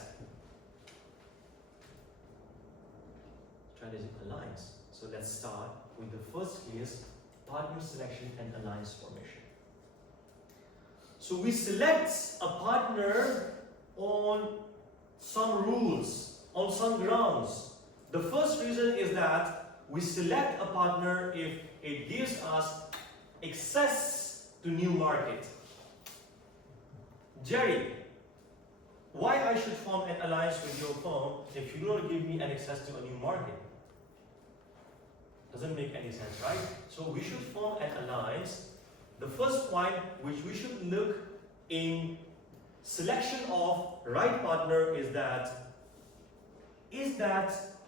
strategic alliance. So let's start with the first case, partner selection and alliance formation. So we select a partner on some rules, on some grounds. The first reason is that we select a partner if it gives us access to new market. Jerry, why I should form an alliance with your firm if you don't give me an access to a new market? Doesn't make any sense, right? So we should form an alliance. The first point which we should look in selection of right partner is that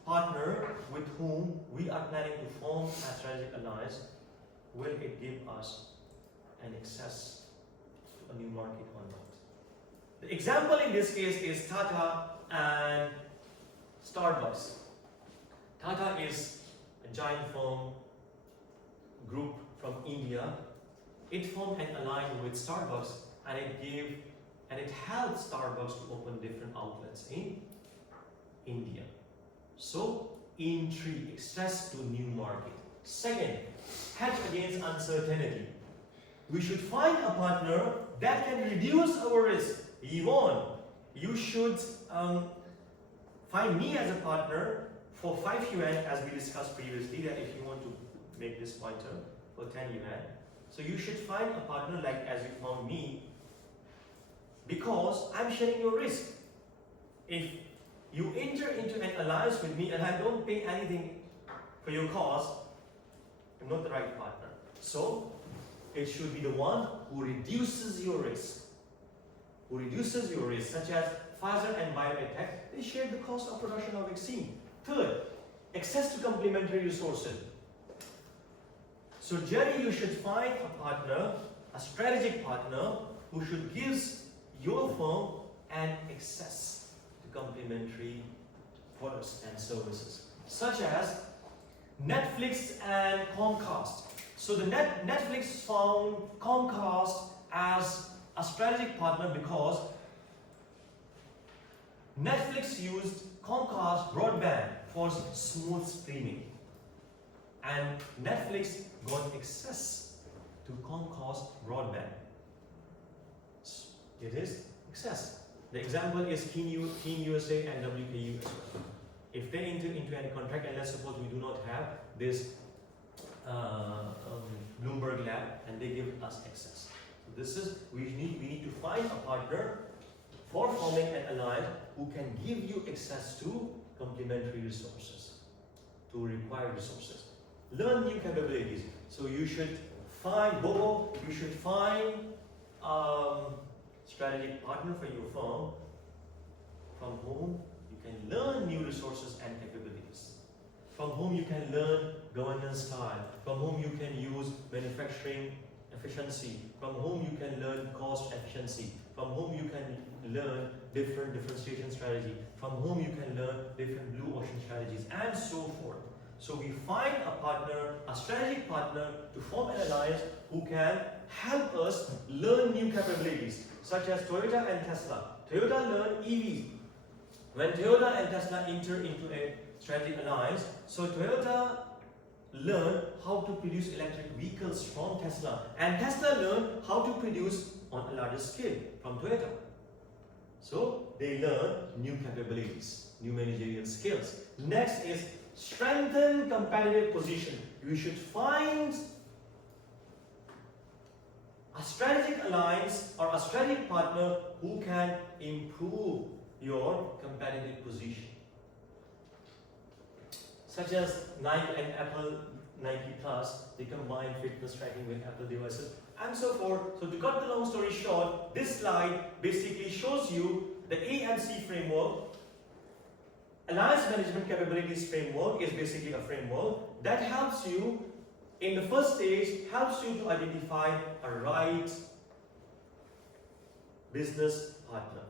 partner with whom we are planning to form a strategic alliance, will it give us an access to a new market or not? The example in this case is Tata and Starbucks. Tata is a giant firm group from India. It formed an alliance with Starbucks and it helped Starbucks to open different outlets in India. So, entry, access to new market. Second, hedge against uncertainty. We should find a partner that can reduce our risk. Yvonne, you should find me as a partner for 5 yuan, as we discussed previously, that if you want to make this pointer for 10 yuan, so you should find a partner like as you found me, because I'm sharing your risk. If you enter into an alliance with me and I don't pay anything for your cause, I'm not the right partner. So it should be the one who reduces your risk. Who reduces your risk, such as Pfizer and BioNTech, they share the cost of production of vaccine. Third, access to complementary resources. So Jerry, you should find a partner, a strategic partner, who should give your firm an access to complementary products and services, such as Netflix and Comcast. So the Netflix found Comcast as a strategic partner because Netflix used Comcast broadband for smooth streaming, and Netflix got access to Comcast broadband. It is access. The example is Keen USA and WKU as well. If they enter into any contract, and let's suppose we do not have this Bloomberg Lab, and they give us access. So this is, we need to find a partner for forming an alliance who can give you access to complementary resources, to required resources. Learn new capabilities. So you should find you should find strategic partner for your firm from whom you can learn new resources and capabilities, from whom you can learn governance style, from whom you can use manufacturing efficiency, from whom you can learn cost efficiency, from whom you can learn different differentiation strategy, from whom you can learn different blue ocean strategies, and so forth. So we find a partner, a strategic partner, to form an alliance who can help us learn new capabilities, such as Toyota and Tesla. Toyota learned EVs. When Toyota and Tesla enter into a strategic alliance, so Toyota learned how to produce electric vehicles from Tesla, and Tesla learned how to produce on a larger scale from Toyota. So they learn new capabilities, new managerial skills. Next is strengthen competitive position. You should find a strategic alliance or a strategic partner who can improve your competitive position, such as Nike and Apple, Nike Plus, they combine fitness tracking with Apple devices and so forth. So to cut the long story short, this slide basically shows you the AMC framework. Alliance Management Capabilities Framework is basically a framework that helps you, in the first stage, helps you to identify a right business partner.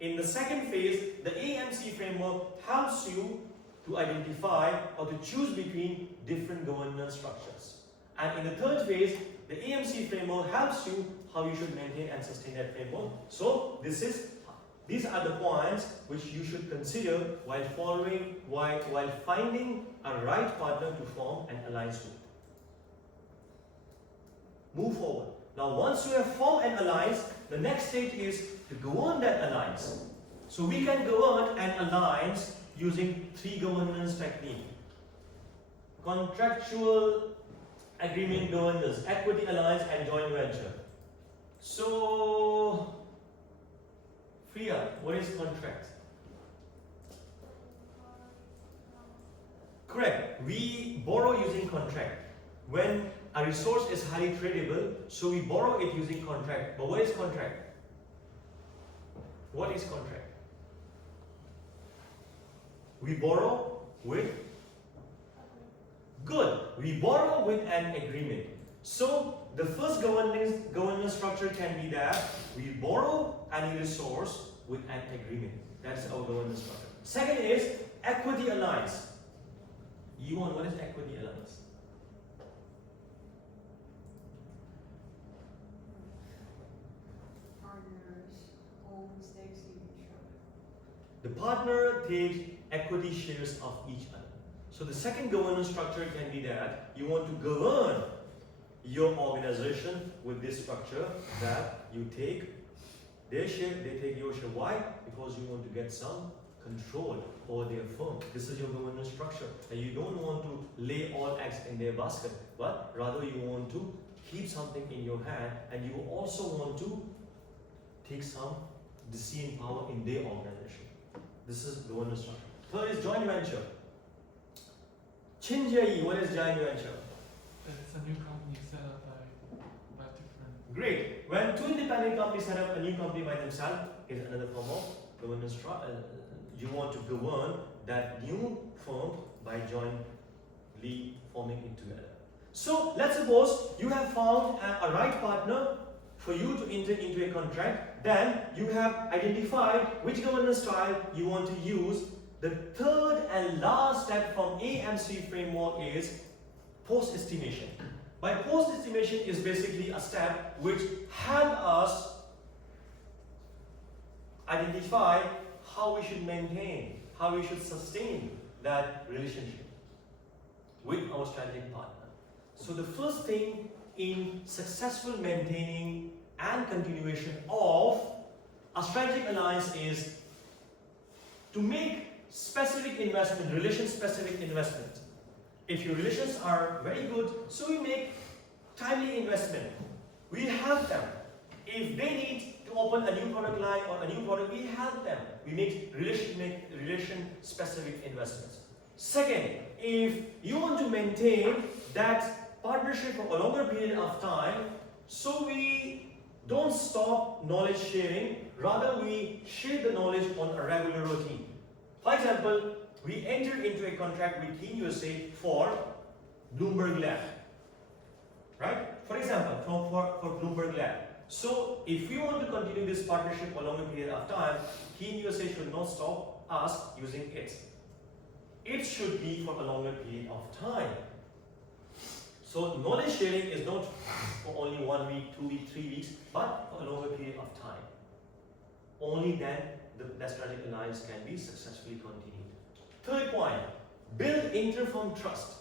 In the second phase, the AMC framework helps you to identify or to choose between different governance structures. And in the third phase, the AMC framework helps you how you should maintain and sustain that framework. So these are the points which you should consider while finding a right partner to form an alliance with. Move forward. Now once you have formed an alliance, the next stage is to govern that alliance. So we can govern an alliance using 3 governance techniques: contractual agreement governance, equity alliance, and joint venture. So Priya, what is contract? Correct. We borrow using contract. When a resource is highly tradable, so we borrow it using contract. But what is contract? What is contract? We borrow with good. We borrow with an agreement. So the first governance structure can be that we borrow any resource with an agreement. That's our governance structure. Second is equity alliance. Yuan, what is equity alliance? Partners own stakes in each other. The partner takes equity shares of each other. So the second governance structure can be that you want to govern your organization with this structure, that you take their share, they take your share. Why? Because you want to get some control over their firm. This is your governance structure. And you don't want to lay all eggs in their basket, but rather you want to keep something in your hand, and you also want to take some decision power in their organization. This is governance structure. Third is joint venture. Chinjai, what is joint venture? It's a new company set up by different. Great. When two independent companies set up a new company by themselves, is another form of governance structure. You want to govern that new firm by jointly forming it together. So let's suppose you have found a right partner for you to enter into a contract. Then you have identified which governance style you want to use. The third and last step from AMC framework is post-estimation. By post-estimation is basically a step which help us identify how we should maintain, how we should sustain that relationship with our strategic partner. So the first thing in successful maintaining and continuation of a strategic alliance is to make specific investment, relation-specific investment. If your relations are very good, so we make timely investment. We help them. If they need to open a new product line or a new product, we help them. We make relation-specific investments. Second, if you want to maintain that partnership for a longer period of time, so we don't stop knowledge sharing, rather we share the knowledge on a regular routine. For example, we entered into a contract with Keen USA for Bloomberg Lab, right? For example, for Bloomberg Lab. So if we want to continue this partnership for a longer period of time, Keen USA should not stop us using it. It should be for a longer period of time. So knowledge sharing is not for only 1 week, 2 weeks, 3 weeks, but for a longer period of time. Only then the strategic alliance can be successfully continued. Third point, build inter-firm trust.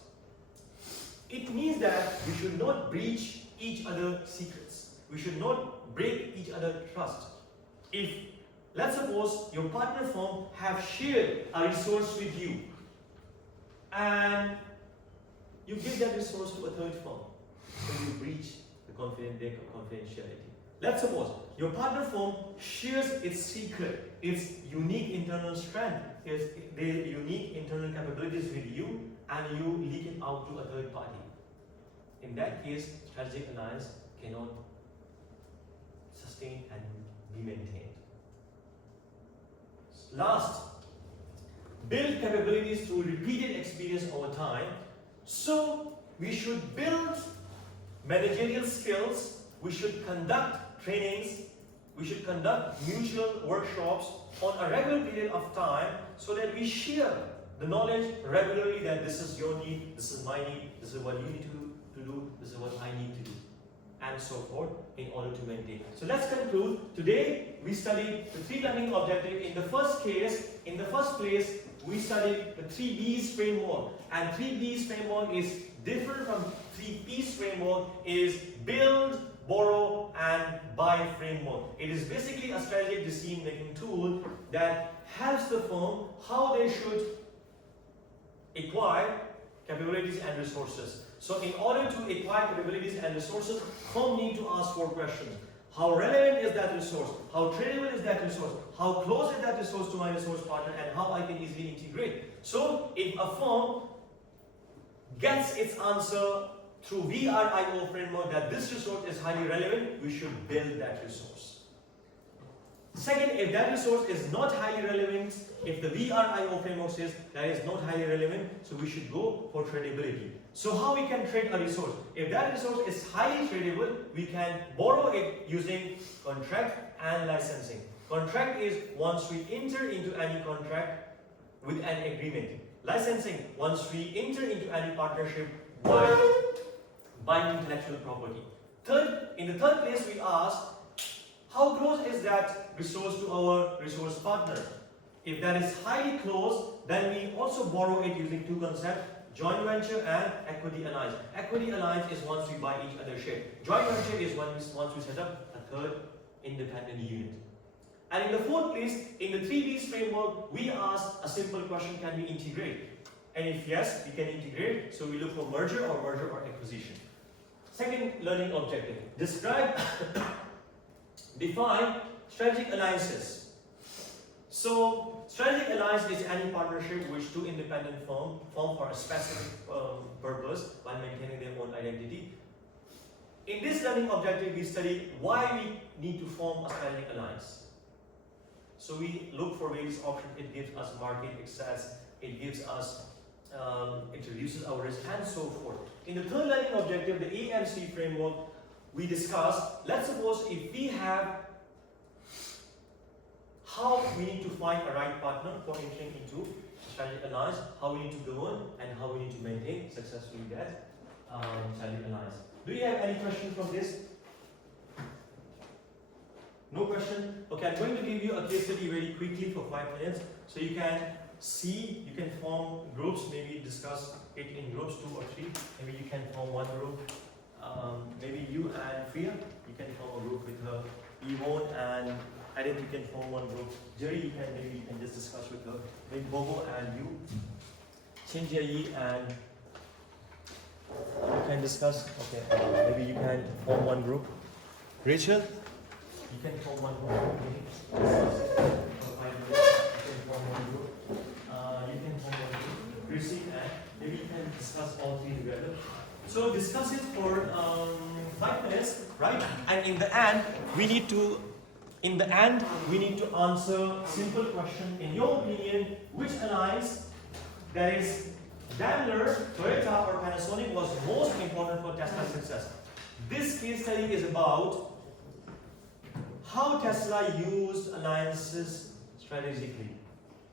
It means that we should not breach each other's secrets. We should not break each other's trust. If, let's suppose, your partner firm have shared a resource with you, and you give that resource to a third firm, so you breach the confidentiality. Let's suppose your partner firm shares its secret, its unique internal strength, its unique internal capabilities with you, and you leak it out to a third party. In that case, strategic alliance cannot sustain and be maintained. Last, build capabilities through repeated experience over time. So we should build managerial skills, we should conduct trainings, we should conduct mutual workshops on a regular period of time, so that we share the knowledge regularly, that this is your need, this is my need, this is what you need to do, this is what I need to do, and so forth, in order to maintain. So let's conclude. Today we studied the 3 learning objectives. In the first place, we studied the 3 B's framework, and 3 B's framework is different from 3 P's framework, is build, borrow and buy framework. It is basically a strategic decision making tool that helps the firm how they should acquire capabilities and resources. So in order to acquire capabilities and resources, firm need to ask 4 questions. How relevant is that resource? How tradable is that resource? How close is that resource to my resource partner, and how I can easily integrate? So if a firm gets its answer through VRIO framework that this resource is highly relevant, we should build that resource. Second, if that resource is not highly relevant, if the VRIO framework says that is not highly relevant, so we should go for tradability. So how we can trade a resource? If that resource is highly tradable, we can borrow it using contract and licensing. Contract is once we enter into any contract with an agreement. Licensing, once we enter into any partnership by buying intellectual property. Third, in the third place, we ask, how close is that resource to our resource partner? If that is highly close, then we also borrow it using 2 concepts, joint venture and equity alliance. Equity alliance is once we buy each other's share. Joint venture is once we set up a third independent unit. And in the fourth place, in the 3Ds framework, we ask a simple question: can we integrate? And if yes, we can integrate. So we look for merger or acquisition. Second learning objective: describe, define strategic alliances. So strategic alliance is any partnership which two independent firms form for a specific purpose while maintaining their own identity. In this learning objective, we study why we need to form a strategic alliance. So we look for various options. It gives us market access, it gives us, it reduces our risk, and so forth. In the third learning objective, the AMC framework, we discussed, let's suppose if we have how we need to find a right partner for entering into strategic alliance, how we need to govern, and how we need to maintain successfully that strategic alliance. Do you have any questions from this? No question? Okay, I'm going to give you a case study very quickly for 5 minutes, so you can see, you can form groups, maybe discuss it in groups 2 or 3. Maybe you can form one group. Maybe you and Priya, you can form a group with her. Yvonne and Edith, you can form one group. Jerry, maybe you can just discuss with her. Maybe Bobo and you. Chinjia Yi and you can discuss. Okay, maybe you can form one group. Rachel, you can form one group. For 5 minutes, you can form one group. You can form one group. Chrissy and maybe you can discuss all 3 together. So discuss it for 5 minutes, right? And in the end, we need to answer simple question. In your opinion, which alliance, that is Daimler, Toyota, or Panasonic, was most important for Tesla's success? This case study is about how Tesla used alliances strategically.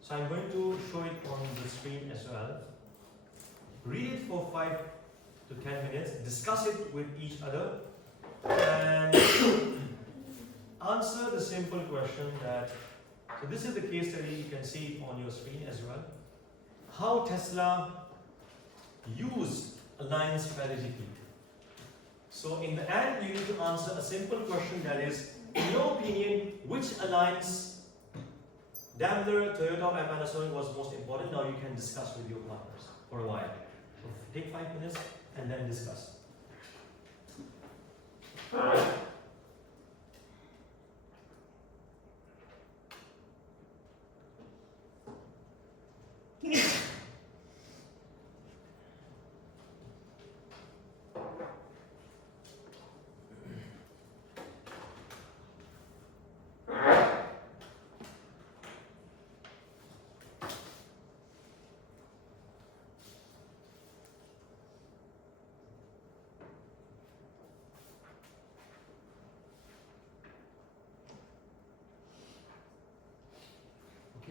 So I'm going to show it on the screen as well. Read it for 5 to 10 minutes, discuss it with each other, and answer the simple question that, so this is the case study, you can see it on your screen as well. How Tesla used alliance strategically. So in the end, you need to answer a simple question, that is, in your opinion, which alliance, Daimler, Toyota, and Panasonic, was most important? Now you can discuss with your partners for a while. So take 5 minutes and then discuss.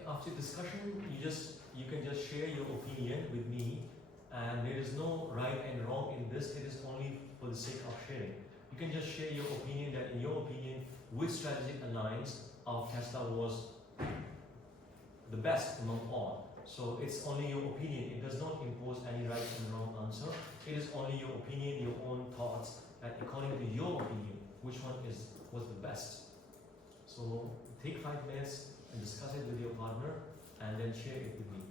After discussion, you can just share your opinion with me, and there is no right and wrong in this. It is only for the sake of sharing. You can just share your opinion, that in your opinion, which strategic alliance of Tesla was the best among all. So it's only your opinion. It does not impose any right and wrong answer. It is only your opinion, your own thoughts, that according to your opinion, which one was the best. So take 5 minutes and discuss it with your partner, and then share it with me.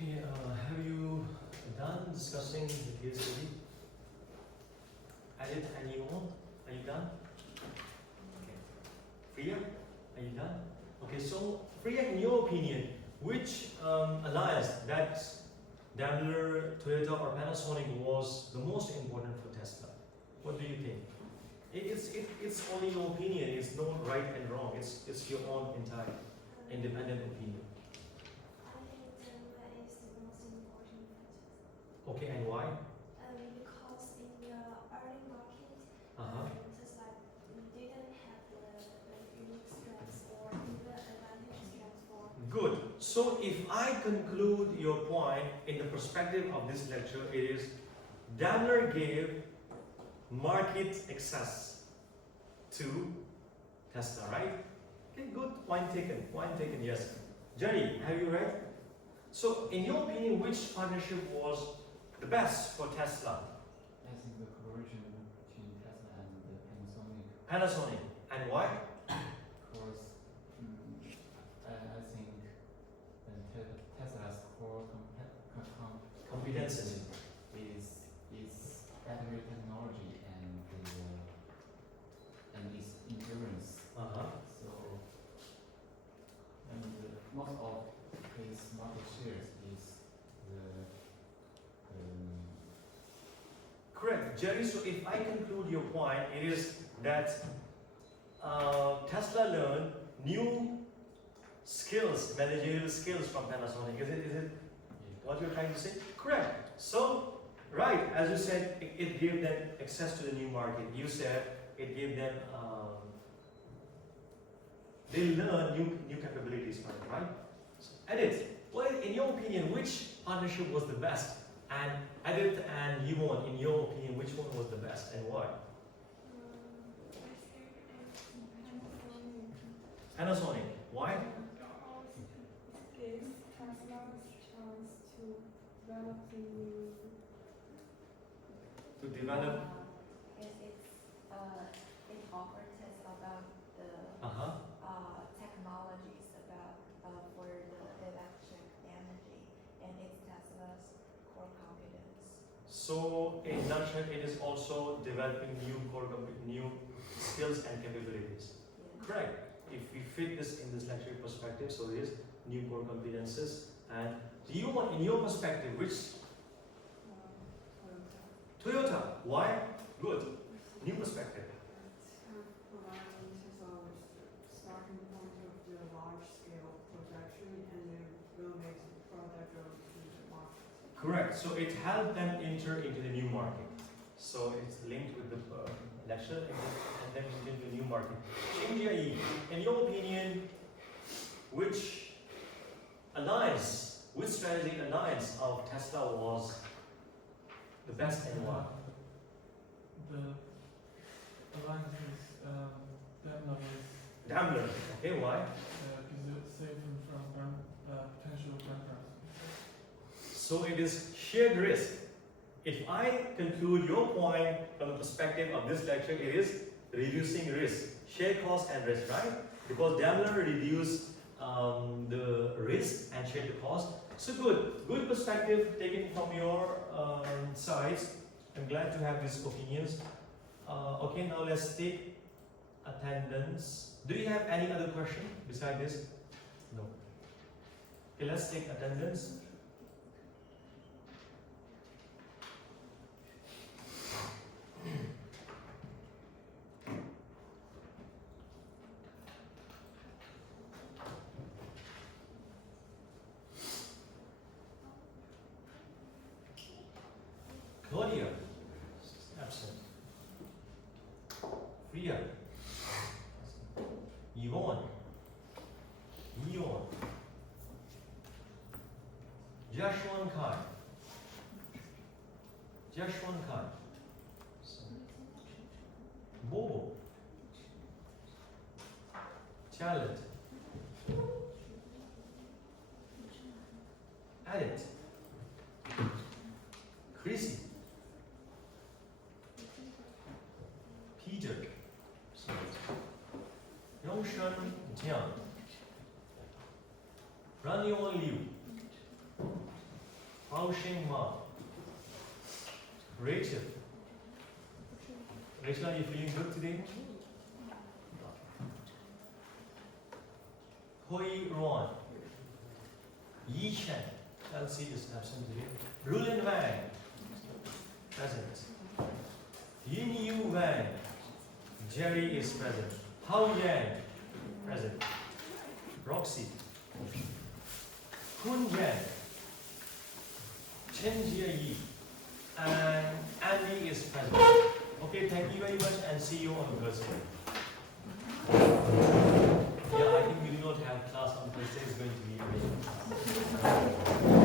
Okay, have you done discussing the case study? Added anyone? Are you done? Okay. Priya, are you done? Okay, so Priya, in your opinion, which alliance, that Daimler, Toyota, or Panasonic, was the most important for Tesla? What do you think? It's only your opinion. It's not right and wrong. It's your own entire independent opinion. I think Daimler is the most important factor. Okay, and why? Because in the early market, Uh-huh. Tesla didn't have the unique strengths or even advantage strengths for. Good. So if I conclude your point in the perspective of this lecture, it is Daimler gave market access to Tesla, right? Okay, good. Point taken. Point taken, yes. Jerry, have you read? So in your opinion, which partnership was the best for Tesla? I think the collaboration between Tesla and the Panasonic, Panasonic. And why? because I think Tesla's core Competences. is battery technology and its endurance. Uh-huh. So and most of his market shares is the Correct, Jerry. So if I conclude your point, it is that Tesla learned new skills, managerial skills from Panasonic. Is it what you're trying to say? Correct. So, right, as you said, it gave them access to the new market. You said it gave them, they learn new capabilities from it, right? So, Edith, well, in your opinion, which partnership was the best? And Edith and Yvonne, in your opinion, which one was the best and why? Panasonic. Why? Gives Tesla's chance to develop the new To develop. It offers us about the Uh-huh. technologies about for the electric energy, and it's Tesla's core competence. So, in a nutshell, it is also developing new skills and capabilities. Yeah. Correct. If we fit this in this lecture perspective, so it is new core competences. And do you want, in your perspective, which Toyota. Toyota? Why? Good. New perspective. Providing Tesla with the starting point of the large scale production, and then will make the product go to the market. Correct. So it helped them enter into the new market. So it's linked with the lecture and then into the new market. Shinji, in your opinion, which alliance, which strategic alliance of Tesla was the best and why? The alliance is Daimler is Daimler. Okay, why? safe from potential bankruptcy. So it is shared risk. If I conclude your point from the perspective of this lecture, it is reducing risk, share cost and risk, right? Because Daimler reduced the risk and share the cost. So good perspective taken from your sides. I'm glad to have these opinions. Okay, now let's take attendance. Do you have any other question beside this? No. Okay, let's take attendance. Claudia, absent. Priya, Yvonne, Leon, Jashwan Khan, Bobo, Charlotte, Adit, Chrissy, Peter, Yongshan Jiang, Ranyuan Liu, Chao Sheng Ma. Rachel. Rachel, are you feeling good today? Hui Ruan. Yi Shen. Elsie is absent today. Rulin Wang. Present. Yin Yu Wang. Jerry is present. Hao Yang. Present. Roxy. Kun Yang. Chen Jia Yi. And Andy is present. Okay, thank you very much and see you on Thursday. Yeah, I think we do not have class on Thursday. It's going to be a